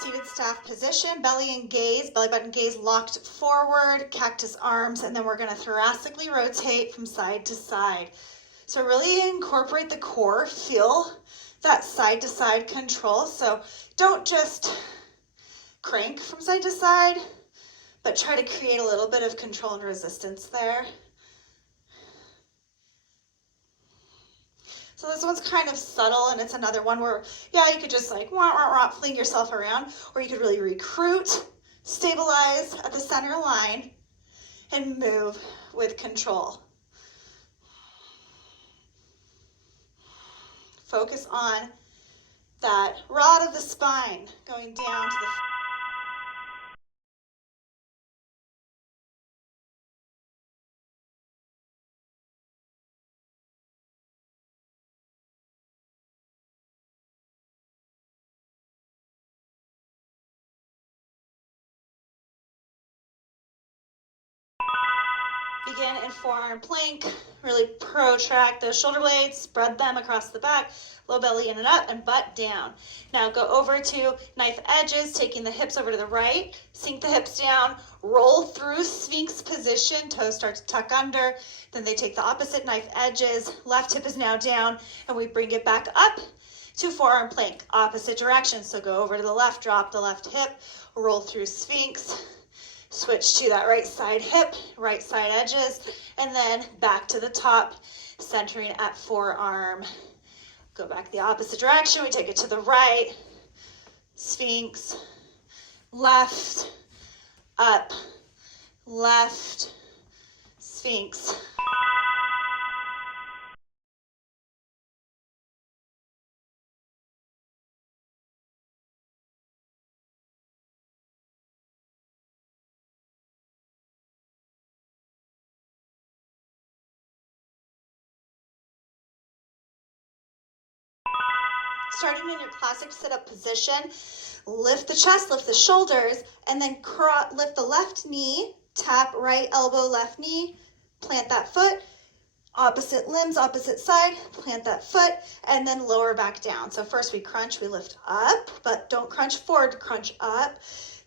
Seated staff position, belly and gaze, belly button gaze locked forward, cactus arms, and then we're gonna thoracically rotate from side to side. So really incorporate the core, feel that side to side control. So don't just crank from side to side, but try to create a little bit of control and resistance there. So this one's kind of subtle, and it's another one where, yeah, you could just like fling yourself around, or you could really recruit, stabilize at the center line, and move with control. Focus on that rod of the spine going down to the begin in forearm plank. Really protract those shoulder blades, spread them across the back, low belly in and up, and butt down. Now go over to knife edges, taking the hips over to the right, sink the hips down, roll through Sphinx position, toes start to tuck under, then they take the opposite knife edges, left hip is now down, and we bring it back up to forearm plank, opposite direction. So go over to the left, drop the left hip, roll through Sphinx, switch to that right side hip, right side edges, and then back to the top, centering at forearm. Go back the opposite direction, we take it to the right, Sphinx, left, up, left, Sphinx. Starting in your classic sit-up position, lift the chest, lift the shoulders, and then lift the left knee, tap right elbow, left knee, plant that foot, opposite limbs, opposite side, plant that foot, and then lower back down. So first we crunch, we lift up, but don't crunch forward, crunch up.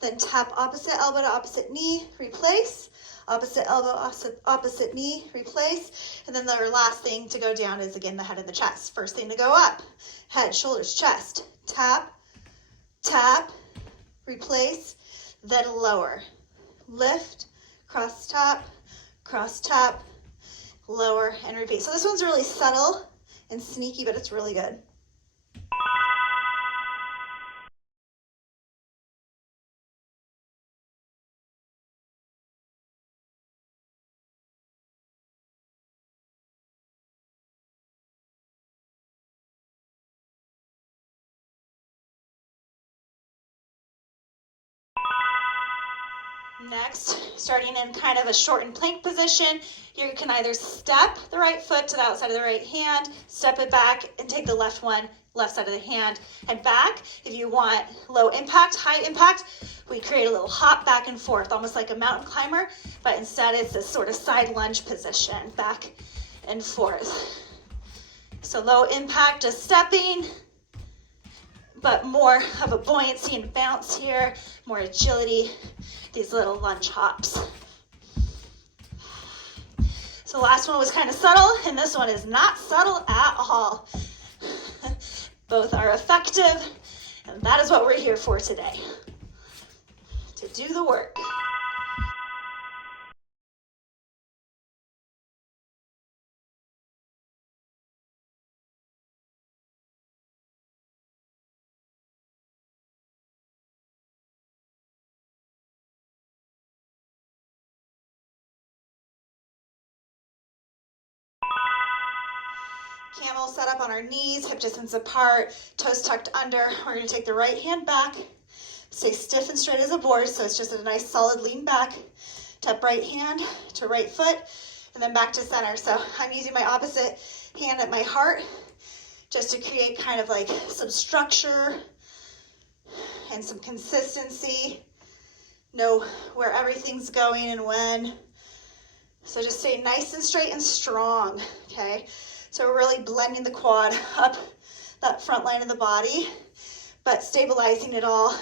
Then tap opposite elbow to opposite knee, replace. Opposite elbow, opposite knee, replace. And then the last thing to go down is, again, the head and the chest. First thing to go up, head, shoulders, chest. Tap, tap, replace, then lower. Lift, cross tap, lower, and repeat. So this one's really subtle and sneaky, but it's really good. Next, starting in kind of a shortened plank position, you can either step the right foot to the outside of the right hand, step it back, and take the left one, left side of the hand, and back. If you want low impact, high impact, we create a little hop back and forth, almost like a mountain climber, but instead it's this sort of side lunge position, back and forth. So low impact, just stepping, but more of a buoyancy and bounce here, more agility, these little lunge hops. So last one was kind of subtle, and this one is not subtle at all. Both are effective, and that is what we're here for today, to do the work. Camel set up on our knees, hip distance apart, toes tucked under. We're going to take the right hand back, stay stiff and straight as a board, so it's just a nice solid lean back. Tap right hand to right foot, and then back to center. So I'm using my opposite hand at my heart just to create kind of like some structure and some consistency. Know where everything's going and when. So just stay nice and straight and strong, okay? So we're really blending the quad up that front line of the body, but stabilizing it all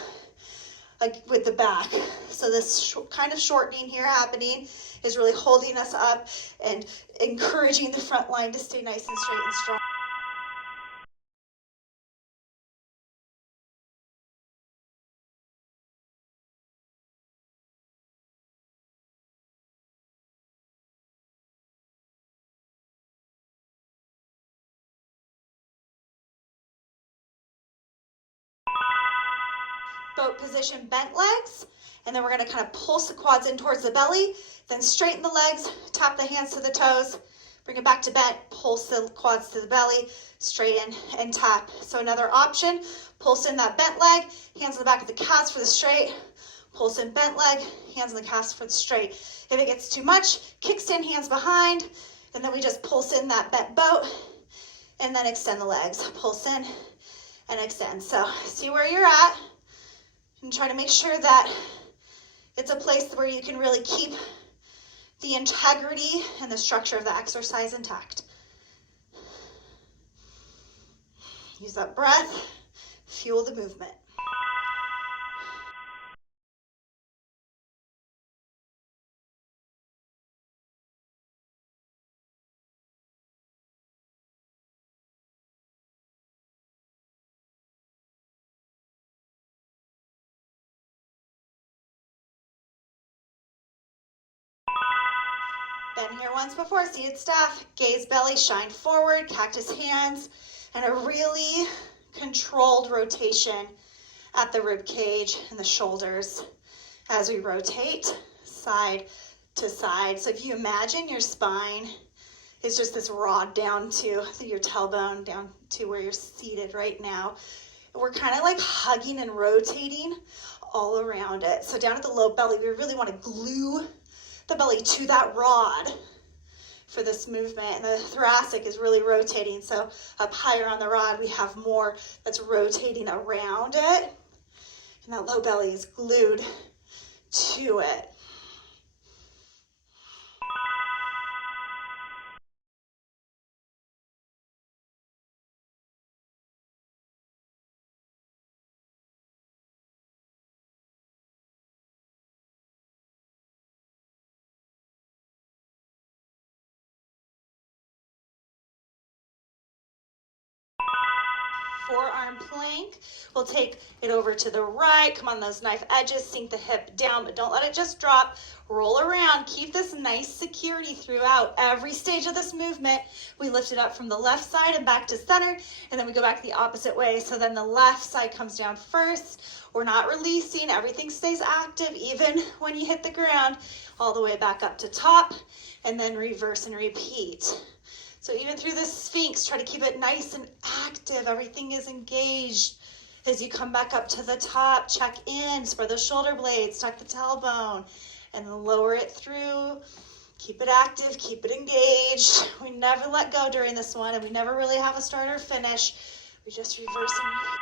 like with the back. So this kind of shortening here happening is really holding us up and encouraging the front line to stay nice and straight and strong. Boat position, bent legs, and then we're going to kind of pulse the quads in towards the belly, then straighten the legs, tap the hands to the toes, bring it back to bent, pulse the quads to the belly, straighten and tap. So another option, pulse in that bent leg, hands on the back of the calves for the straight, pulse in bent leg, hands on the calves for the straight. If it gets too much, kickstand, hands behind, and then we just pulse in that bent boat, and then extend the legs, pulse in and extend. So see where you're at, and try to make sure that it's a place where you can really keep the integrity and the structure of the exercise intact. Use that breath, fuel the movement. Been here once before, seated staff, gaze belly, shine forward, cactus hands, and a really controlled rotation at the rib cage and the shoulders as we rotate side to side. So if you imagine your spine is just this rod down to your tailbone, down to where you're seated right now. We're kind of like hugging and rotating all around it. So down at the low belly, we really want to glue the belly to that rod for this movement, and the thoracic is really rotating. So up higher on the rod, we have more that's rotating around it, and that low belly is glued to it. Forearm plank. We'll take it over to the right. Come on those knife edges, sink the hip down, but don't let it just drop. Roll around. Keep this nice security throughout every stage of this movement. We lift it up from the left side and back to center, and then we go back the opposite way. So then the left side comes down first. We're not releasing. Everything stays active, even when you hit the ground, all the way back up to top, and then reverse and repeat. So even through this Sphinx, try to keep it nice and active. Everything is engaged. As you come back up to the top, check in, spread those shoulder blades, tuck the tailbone, and then lower it through. Keep it active, keep it engaged. We never let go during this one, and we never really have a start or finish. We just reverse and repeat.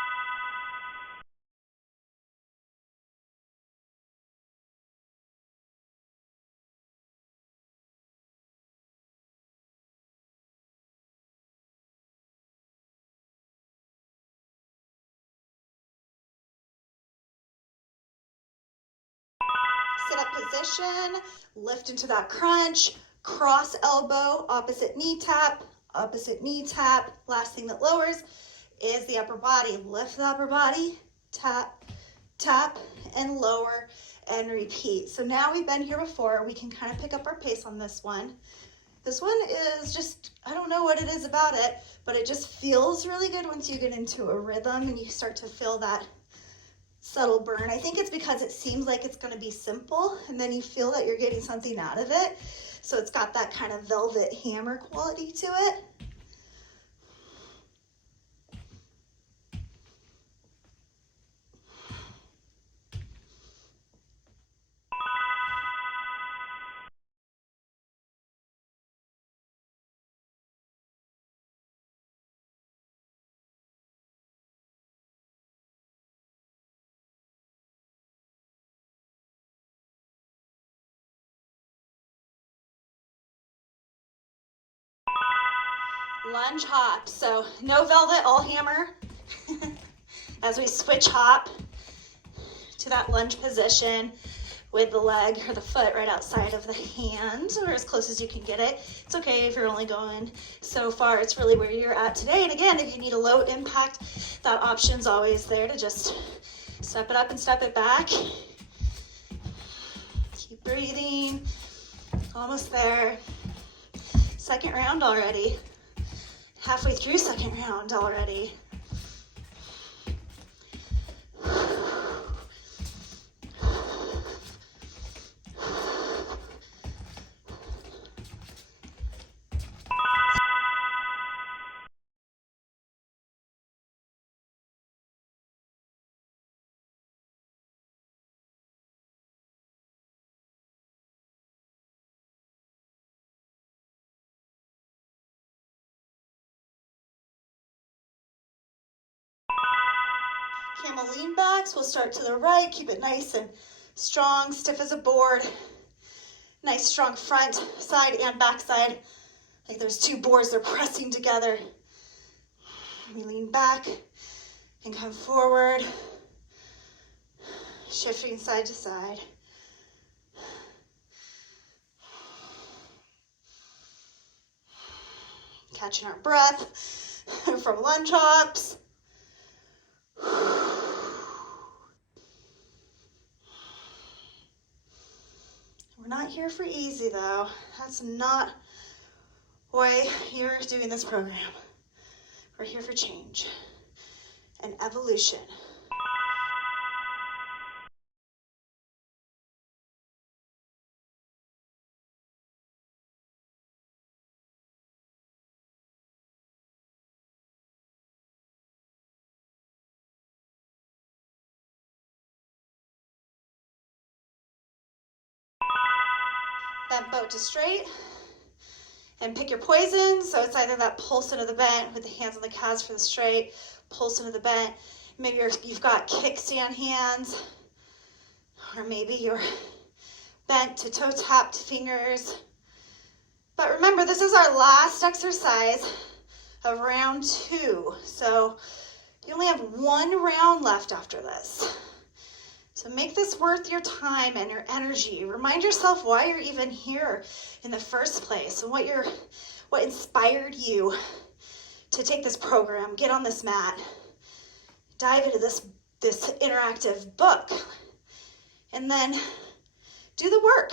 Sit up position, lift into that crunch, cross elbow, opposite knee tap, opposite knee tap. Last thing that lowers is the upper body. Lift the upper body, tap, tap, and lower and repeat. So now we've been here before. We can kind of pick up our pace on this one. This one is just, I don't know what it is about it, but it just feels really good once you get into a rhythm and you start to feel that subtle burn. I think it's because it seems like it's going to be simple, and then you feel that you're getting something out of it. So it's got that kind of velvet hammer quality to it. Lunge hop. So no velvet, all hammer. As we switch hop to that lunge position with the leg or the foot right outside of the hand, or as close as you can get it. It's okay if you're only going so far. It's really where you're at today. And again, if you need a low impact, that option's always there to just step it up and step it back. Keep breathing. Almost there. Second round already. Halfway through second round already. Camel lean backs, we'll start to the right, keep it nice and strong, stiff as a board. Nice strong front, side and back side. Like there's two boards, they're pressing together. We lean back and come forward, shifting side to side. Catching our breath from lunge hops. We're not here for easy though. That's not why you're doing this program. We're here for change and evolution. Bent boat to straight, and pick your poison. So it's either that pulse into the bent with the hands on the calves for the straight, pulse into the bent. Maybe you've got kickstand hands, or maybe you're bent to toe tapped fingers. But remember, this is our last exercise of round 2. So you only have 1 round left after this. So make this worth your time and your energy. Remind yourself why you're even here in the first place and what inspired you to take this program, get on this mat, dive into this interactive book, and then do the work.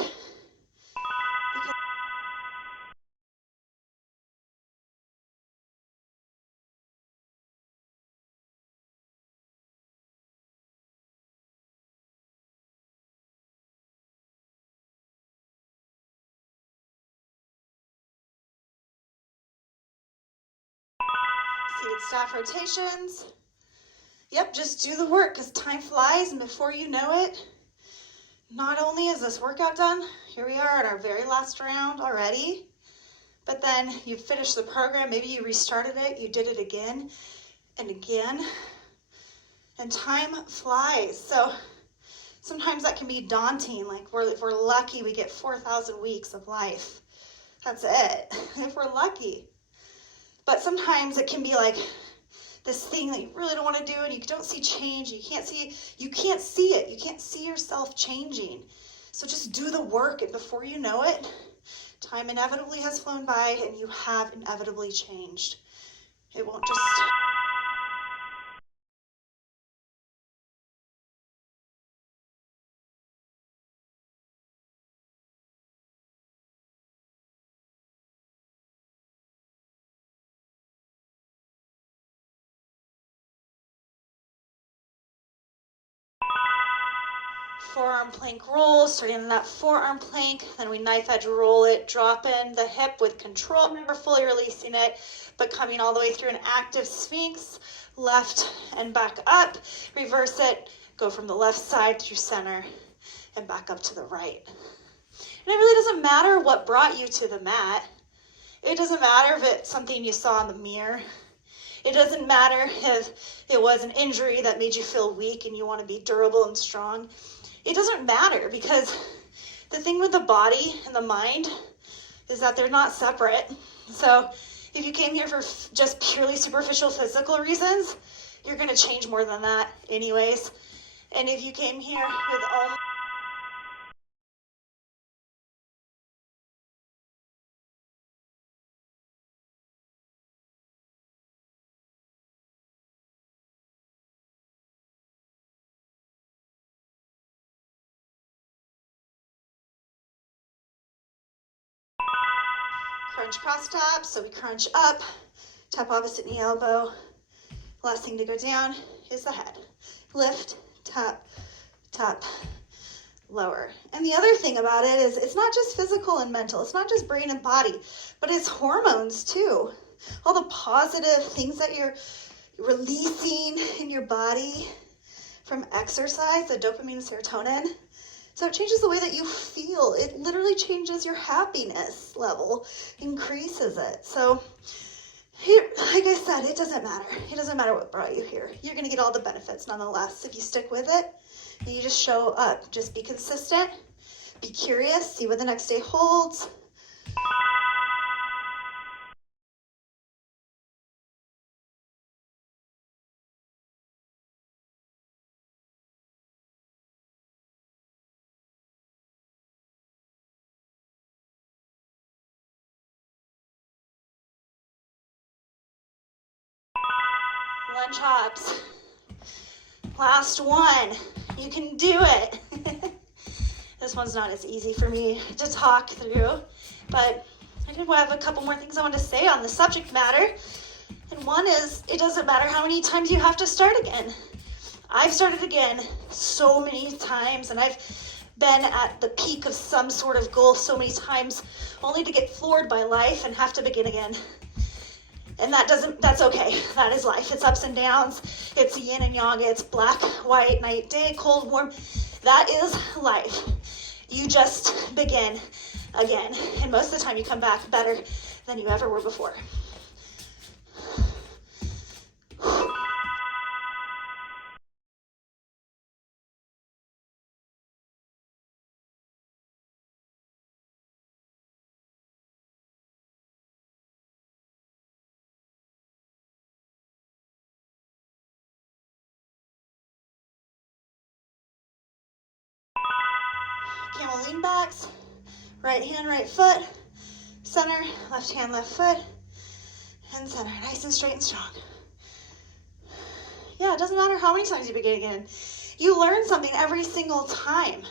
Seated staff rotations. Yep, just do the work because time flies, and before you know it, not only is this workout done, here we are at our very last round already, but then you finished the program, maybe you restarted it, you did it again and again, and time flies. So sometimes that can be daunting, like if we're lucky, we get 4,000 weeks of life. That's it, if we're lucky. But sometimes it can be like this thing that you really don't want to do and you don't see change, you can't see it, you can't see yourself changing. So just do the work, and before you know it, time inevitably has flown by and you have inevitably changed. It won't just... Forearm plank roll, starting in that forearm plank, then we knife edge roll it, drop in the hip with control, never fully releasing it, but coming all the way through an active sphinx, left and back up, reverse it, go from the left side through center and back up to the right. And it really doesn't matter what brought you to the mat. It doesn't matter if it's something you saw in the mirror. It doesn't matter if it was an injury that made you feel weak and you want to be durable and strong. It doesn't matter, because the thing with the body and the mind is that they're not separate. So if you came here for just purely superficial physical reasons, you're going to change more than that anyways. And if you came here with all crunch cross tap, so we crunch up, tap opposite knee elbow. Last thing to go down is the head. Lift, tap, tap, lower. And the other thing about it is it's not just physical and mental. It's not just brain and body, but it's hormones too. All the positive things that you're releasing in your body from exercise, the dopamine and serotonin. So it changes the way that you feel. It literally changes your happiness level, increases it. So here, like I said, it doesn't matter. It doesn't matter what brought you here. You're going to get all the benefits nonetheless if you stick with it and you just show up. Just be consistent, be curious, see what the next day holds. Lunge hops. Last one. You can do it. This one's not as easy for me to talk through, but I did have a couple more things I want to say on the subject matter. And one is, it doesn't matter how many times you have to start again. I've started again so many times, and I've been at the peak of some sort of goal so many times, only to get floored by life and have to begin again. And that's okay. That is life. It's ups and downs. It's yin and yang. It's black, white, night, day, cold, warm. That is life. You just begin again. And most of the time you come back better than you ever were before. Camel lean backs, right hand, right foot, center, left hand, left foot, and center. Nice and straight and strong. Yeah, it doesn't matter how many times you begin again. You learn something every single time.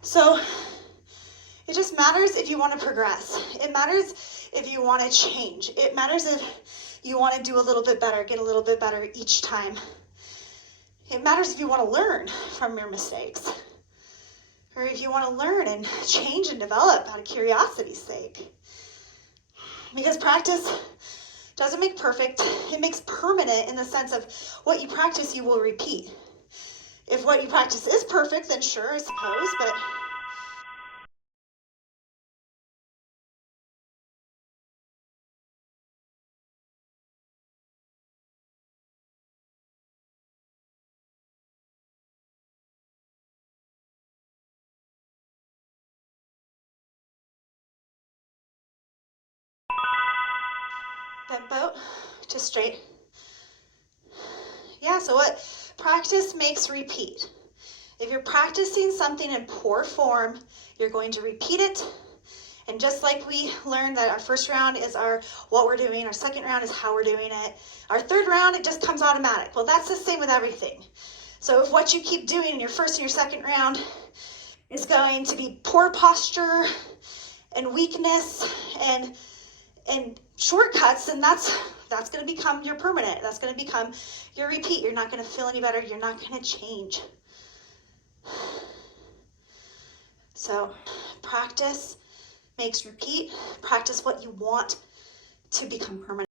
So it just matters if you want to progress. It matters if you want to change. It matters if you want to do a little bit better, get a little bit better each time. It matters if you want to learn from your mistakes, or if you want to learn and change and develop out of curiosity's sake. Because practice doesn't make perfect, it makes permanent in the sense of what you practice, you will repeat. If what you practice is perfect, then sure, I suppose, but bent boat, just straight. Yeah, so what practice makes repeat. If you're practicing something in poor form, you're going to repeat it. And just like we learned that our first round is what we're doing, our second round is how we're doing it, our third round, it just comes automatic. Well, that's the same with everything. So if what you keep doing in your first and your second round is going to be poor posture and weakness and shortcuts, then that's going to become your permanent. That's going to become your repeat. You're not going to feel any better. You're not going to change. So practice makes repeat. Practice what you want to become permanent.